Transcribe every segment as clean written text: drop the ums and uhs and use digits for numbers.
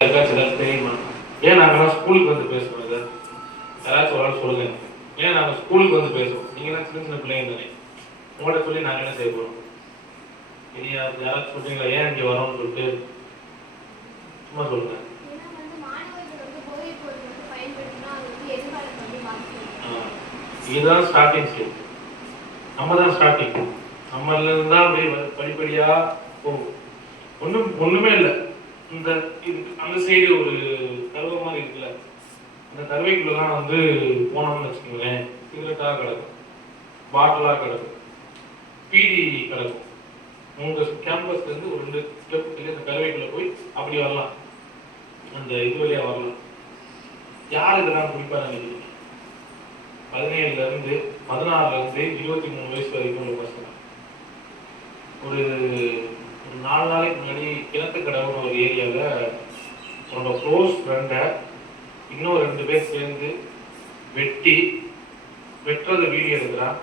தெரியுமா? ஏன் நாங்கெல்லாம் ஸ்கூலுக்கு வந்து பேசுறோம்? இதை யாராச்சும் ஒரு சொல்லுங்க. ஏன் நாங்கள் ஸ்கூலுக்கு வந்து பேசுவோம்? நீங்களாம் சின்ன சின்ன பிள்ளைங்க தானே, உங்கள்கிட்ட சொல்லி நாங்கள் என்ன செய்ய போகிறோம்? இனி யாராச்சும் சொல்றீங்களா ஏன் இங்கே வரோம்னு சொல்லிட்டு? சும்மா சொல்லுங்க. இதுதான் ஸ்டார்டிங் ஸ்டேஜ். நம்ம தான் ஸ்டார்டிங். நம்மள தான் அப்படியே படிப்படியா போகும். ஒண்ணுமே இல்லை. இந்த அந்த சைடு ஒரு கருவை மாதிரி இருக்குல்ல, அந்த கருவைக்குள்ளதான் வந்து போனோம்னு வச்சுக்கோங்களேன், சிகரெட்டா கிடக்கும், பாட்டிலா கிடக்கும், பீடி கிடக்கும். உங்க கேம்பஸ்ல இருந்து ஒரு 2 ஸ்டெப் அந்த கருவைக்குள்ள போய் அப்படி வரலாம், அந்த இது வழியா வரலாம். யார் இதெல்லாம் குடிப்பா நினைக்கிறீங்க? 17ல இருந்து 16ல இருந்து 23 வயசு வரைக்கும் உள்ள பசங்க. ஒரு 4 நாளைக்கு முன்னாடி கிணத்துக்கடவுன்னு ஒரு ஏரியாவில் என்னோட க்ளோஸ் ஃப்ரெண்டை இன்னும் 2 பேர் சேர்ந்து வெட்டுறதை வீடியோ எடுக்கிறான்.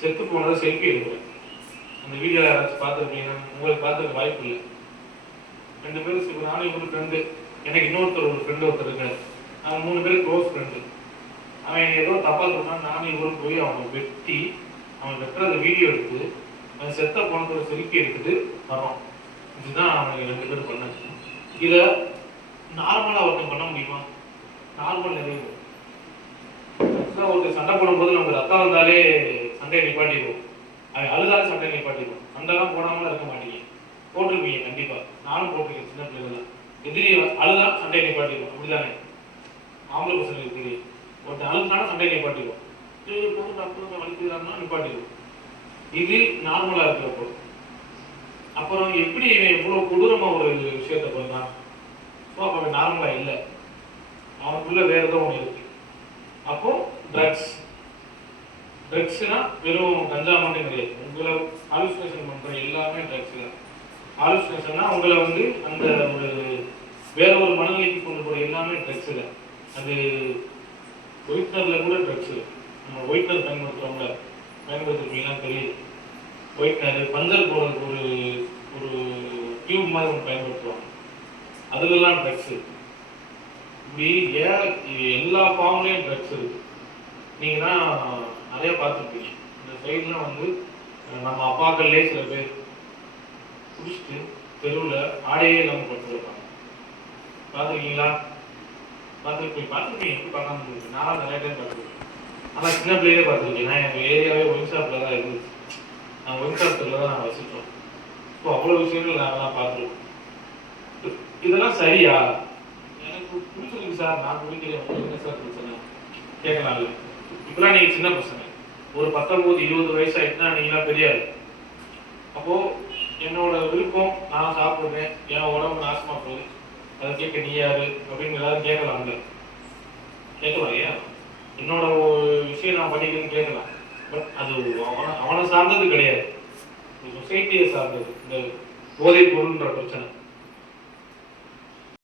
செத்து போனதை செல்ஃபி எடுக்கிறேன். அந்த வீடியோவில் யாராச்சும் பார்த்துருப்பீங்கன்னா, உங்களுக்கு பார்த்துருக்க வாய்ப்பு இல்லை. 2 பேரும் நானும் ஒரு ஃப்ரெண்டு, எனக்கு இன்னொருத்தர் ஒரு ஃப்ரெண்டு ஒருத்தர் இருக்காரு. அவன் 3 பேர் க்ளோஸ் ஃப்ரெண்டு. அவன் ஏதோ தப்பா சொன்னான், நானும் இவரும் போய் அவனை வெட்டி, அவன் வெட்டுறதை வீடியோ எடுத்து, அவன் செத்த போனதோட செல்ஃபி எடுத்துட்டு வரோம். இதுதான் அவனுக்கு 2 பேரும் பண்ணாங்க. இதை நார்மலாக ஒருத்தன் பண்ண முடியுமா? நார்மல் நிறைவு. ஒருத்தர் சண்டை போடும்போது நமக்கு ரத்தம் வந்தாலே சண்டையை நிப்பாட்டிடுவோம். அவன் அழுதாலும் சண்டையை நிப்பாட்டிடுவோம். சண்டைலாம் போடாமலாம் இருக்க மாட்டீங்க, போட்டிருப்பீங்க கண்டிப்பா. நானும் போட்டிருக்கேன் சின்ன பிள்ளைகள். எதிரி அழுதா சண்டையை நிப்பாட்டிடுவோம், அப்படிதானே? ஆம்பளை பசங்களுக்கு தெரியும். ஒருத்தன் அழுதுனாலும் சண்டையை நிப்பாட்டிடுவோம். வலிக்கிறாங்கன்னா நிப்பாட்டிடுவோம். இது நார்மலா இருக்கிறப்போ. அப்புறம் எப்படி இவன் எவ்வளவு கொடூரமா ஒரு விஷயத்த பண்ணான்? அவன் நார்மலா இல்லை, அவனுக்குள்ள வேற ஏதோ ஒன்று இருக்கு. அப்போ ட்ரக்ஸ்னா வெறும் கஞ்சா மட்டும் கிடையாது. உங்களை ஹாலுசினேஷன் பண்ற எல்லாமே ட்ரக்ஸ் தான். ஹாலுசினேஷன்னா உங்களை வந்து அந்த ஒரு வேற ஒரு மனநிலைக்கு கொண்டு போற எல்லாமே ட்ரக்ஸ் தான். அது ஒயிட்னர்ல கூட ட்ரக்ஸ். நம்ம ஒயிட்னர் பயன்படுத்துறவங்க பயன்படுத்திருப்பீங்கன்னா தெரியுது. ஒயிட்னர் பஞ்சர் போடுறதுக்கு ஒரு ஒரு டியூப் மாதிரி ஒன்று பயன்படுத்துவாங்க, அதுலலாம் ட்ரக்ஸ். இப்படி எல்லா ஃபார்ம்லேயும் ட்ரக்ஸ் இருக்கு. நீங்க தான் நிறைய பார்த்துருப்பீங்க. இந்த சைட்லாம் வந்து நம்ம அப்பாக்கள்லேயே சில பேர் குடிச்சிட்டு தெருவில் ஆடையே இல்லாமல் படுத்துருப்பாங்க. பார்த்துருக்கீங்களா? பார்த்துருப்பீங்க. எப்படி பார்க்காம இருக்கு? நான் நிறைய டைம் பார்த்துருக்கேன். ஆனால் சின்ன பிள்ளையே பார்த்துருக்கேன். நான் எங்கள் ஏரியாவே ஒயின் ஷாப்பில் தான் இருந்துச்சு. நான் ஒயின் ஷாப்பில் தான் நான் வசித்தோம். ஸோ அவ்வளோ விஷயங்கள் நாங்கள்லாம் பார்த்துருக்கோம். இதெல்லாம் சரியா? எனக்கு பிடிச்சிருக்கு சார், நான் குடிக்கிறேன், உங்களுக்கு என்ன சார் பிரச்சனை கேட்கலாம்ல. இப்பெல்லாம் நீங்கள் சின்ன பசங்க, ஒரு 19-20 வயசு ஆயிடுச்சுன்னா நீங்களாம் பெரிய ஆள். அப்போது என்னோட விருப்பம், நான் சாப்பிட்றேன், என் உடம்பு நாசமாக போகுது, அதை கேட்க நீ யாரு அப்படின்னு எல்லாரும் கேட்கலாம்ல. கேட்கலாம். ஏன் என்னோட விஷயம் நான் பண்ணிக்கிறேன்னு கேட்கலாம். பட் அது அவனை சார்ந்தது கிடையாது, சொசைட்டியை சார்ந்தது. இந்த போதைப் பொருள்ன்ற பிரச்சனை